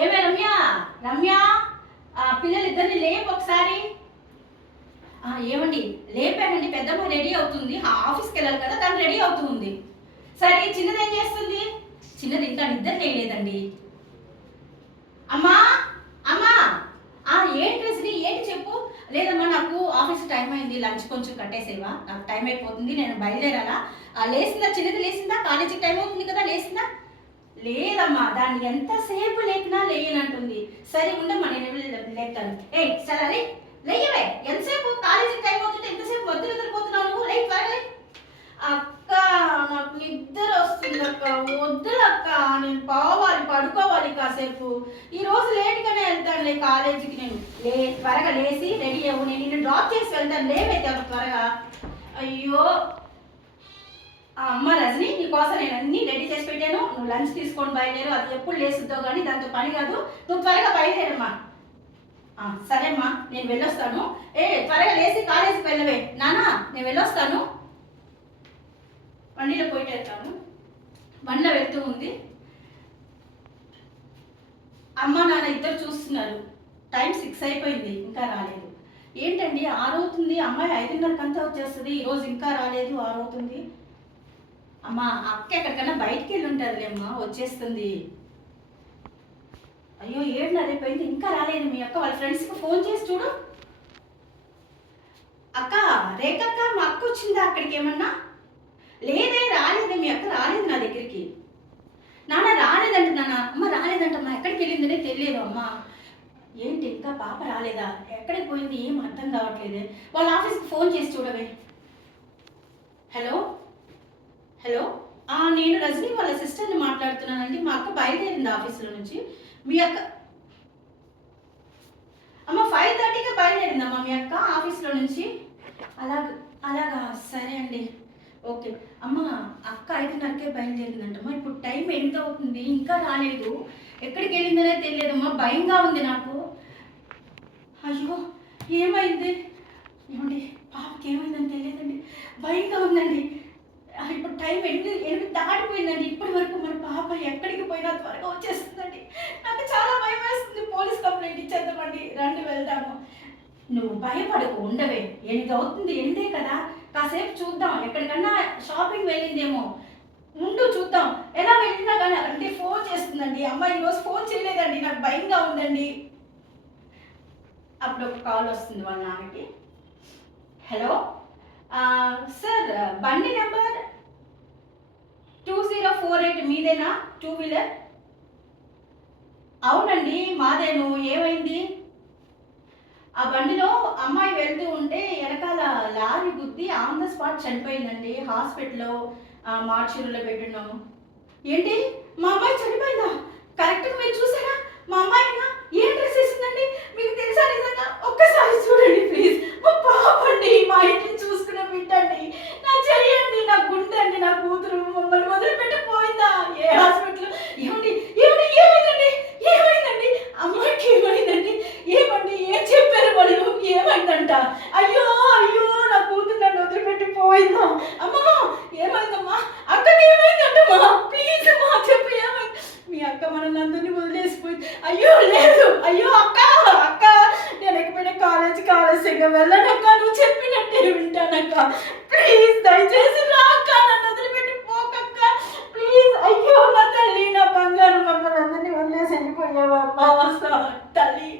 ఏమే రమ్య, రమ్య, పిల్లలిద్దరిని లేపు ఒకసారి. ఏమండి లేపానండి, పెద్దమ్మ రెడీ అవుతుంది, ఆఫీస్కి వెళ్ళాలి కదా, తను రెడీ అవుతుంది. సరే చిన్నది ఏం చేస్తుంది? చిన్నది ఇంకా నిద్ర లేదండి. అమ్మా అమ్మా, ఏంటి రజని, ఏంటి చెప్పు. లేదమ్మా నాకు ఆఫీస్ టైం అయింది, లంచ్ కొంచెం కట్టేసేవా, నాకు టైం అయిపోతుంది, నేను బయలుదేరాలా. లేచిందా? చిన్నది లేచిందా? కాలేజీకి టైం అవుతుంది కదా, లేచిందా? లేదమ్మా, దాన్ని ఎంతసేపు లేపినా లేయనంటుంది. సరే ఉండమ్మా, నేను లేపుతాను. సరే లేయవే, ఎంతసేపు? కాలేజీకి టైం అవుతుంటే ఎంతసేపు వద్దు నిద్రపోతున్నావు నువ్వు? లే త్వరగా. అక్క నాకు నిద్ర వస్తుంది అక్క, వద్దులక్క, నేను పోవాలి, పడుకోవాలి కాసేపు. ఈ రోజు లేట్గానే వెళ్తానులే కాలేజీకి. నేను త్వరగా లేచి రెడీ అవ్వు, నేను నిన్ను డ్రాప్ చేసి వెళ్తాను, లేవైతే త్వరగా. అయ్యో అమ్మ రజని, నీకోసం నేను అన్నీ రెడీ చేసి పెట్టాను, నువ్వు లంచ్ తీసుకొని బయలుదేరు. అది ఎప్పుడు లేస్తుందో కానీ దాంతో పని కాదు, నువ్వు త్వరగా బయలుదేరమ్మా. సరే అమ్మా, నేను వెళ్ళొస్తాను. త్వరగా లేచి కాలేజీకి వెళ్ళవే. నానా నేను వెళ్ళొస్తాను. బండిలో పోయిటేస్తాను, బండిలో వెళ్తూ ఉంది. అమ్మ నాన్న ఇద్దరు చూస్తున్నారు. టైం 6 అయిపోయింది, ఇంకా రాలేదు. ఏంటండి 6 అవుతుంది, అమ్మాయి 5:30కంతా వచ్చేస్తుంది, ఈరోజు ఇంకా రాలేదు, 6 అవుతుంది. అమ్మా అక్క ఎక్కడికన్నా బయటికి వెళ్ళి ఉంటుందిలేమ్మా, వచ్చేస్తుంది. అయ్యో 7:30 అయిపోయింది, ఇంకా రాలేదు. మీ అక్క వాళ్ళ ఫ్రెండ్స్కి ఫోన్ చేసి చూడు. అక్క, రేఖక్క, మా అక్క వచ్చిందా అక్కడికి ఏమన్నా? లేదే, రాలేదు, మీ అక్క రాలేదు నా దగ్గరికి. నాన్న రాలేదంట. నాన్న అమ్మ రాలేదంటమ్మా, ఎక్కడికి వెళ్ళిందనే తెలియదు అమ్మ. ఏంటి ఇంకా పాప రాలేదా? ఎక్కడికి పోయింది ఏం అర్థం కావట్లేదు. వాళ్ళ ఆఫీస్కి ఫోన్ చేసి చూడవే. హలో హలో, నేను రజని వాళ్ళ సిస్టర్ని మాట్లాడుతున్నానండి. మా అక్క బయలుదేరింది ఆఫీసులో నుంచి. మీ అక్క అమ్మ 5:30కి బయలుదేరిందమ్మా మీ అక్క ఆఫీస్లో నుంచి. అలాగా సరే అండి, ఓకే. అమ్మ అక్క 5:30కే బయలుదేరిందంటమ్మా. ఇప్పుడు టైం ఎంత అవుతుంది, ఇంకా రాలేదు. ఎక్కడికి వెళ్ళిందనే తెలియదమ్మా, భయంగా ఉంది నాకు. అయ్యో ఏమైంది? ఏమండి పాపకి ఏమైందని తెలియదండి, భయంగా ఉందండి. ఇప్పుడు టైం 8 దాటిపోయిందండి. ఇప్పటి వరకు మన పాప ఎక్కడికి పోయినా త్వరగా వచ్చేస్తుందండి. నాకు చాలా భయం వేస్తుంది. పోలీస్ కంప్లైంట్ ఇచ్చేద్దామండి, రండి వెళ్దాము. నువ్వు భయపడకు, ఉండవే. 8 అవుతుంది, 8 కదా, కాసేపు చూద్దాం. ఎక్కడికన్నా షాపింగ్ వెళ్ళిందేమో, ఉండు చూద్దాం. ఎలా వెళ్ళినా కానీ అంటే ఫోన్ చేస్తుందండి. అమ్మాయి ఈరోజు ఫోన్ చేయలేదండి, నాకు భయంగా ఉందండి. అప్పుడు ఒక కాల్ వస్తుంది వాళ్ళ నాన్నకి. హలో సార్, బండి నెంబర్ 2048 మీదేనా? 2 వీలర్? అవునండి మాదేను. ఏమైంది? ఆ బండిలో అమ్మాయి వెళ్తూ ఉంటే వెనకాల లారీ గుద్ది ఆన్ ద స్పాట్ చనిపోయిందండి. హాస్పిటల్లో మార్చురీలో పెట్టున్నాము. ఏంటి మా అమ్మాయి చనిపోయిందా? కరెక్ట్గా మీరు చూసారా? మా అమ్మాయినా ఏం డ్రెస్ వేసిందండి? మీకు తెలుసా నిజంగా? ఒక్కసారి చూడండి ప్లీజ్. మా పాపండి, మా ఇంటిని చూసుకునే బిడ్డండి, నా చెయ్యండి, నా గుండె అండి, నా కూతురు మమ్మల్ని వదిలిపెట్టిపోయిందా? ఏ హాస్పిటల్? ఏమండి ఏమండి ఏమైందండి? ఏమైందండి అమ్మాయికి? ఏమైందండి? ఏమండి ఏం చెప్పారు వాళ్ళు? ఏమైందంట? అయ్యో అయ్యో, నా కూతురు నన్ను వదిలిపెట్టిపోయిందా? అమ్మా ఏమైందమ్మా? అక్కకి ఏమైందంటమ్మా? ప్లీజ్ అమ్మా చెప్పు, ఏమైంది? మీ అక్క మనల్ని అందరినీ వదిలేసిపోయింది. అయ్యో లేదు, అయ్యో అక్క, అక్క నేను ఎక్కడైనా కాలేజీకి ఆలస్యంగా వెళ్ళనక్క, నువ్వు చెప్పినట్టే వింటానక్క. ప్లీజ్ దయచేసి రా అక్క, నన్ను వదిలిపెట్టి పోకక్క ప్లీజ్. అయ్యో నా తల్లి, నా బంగారు, మమ్మల్ని అందరినీ వదిలేసి వెళ్ళిపోయావా తల్లి?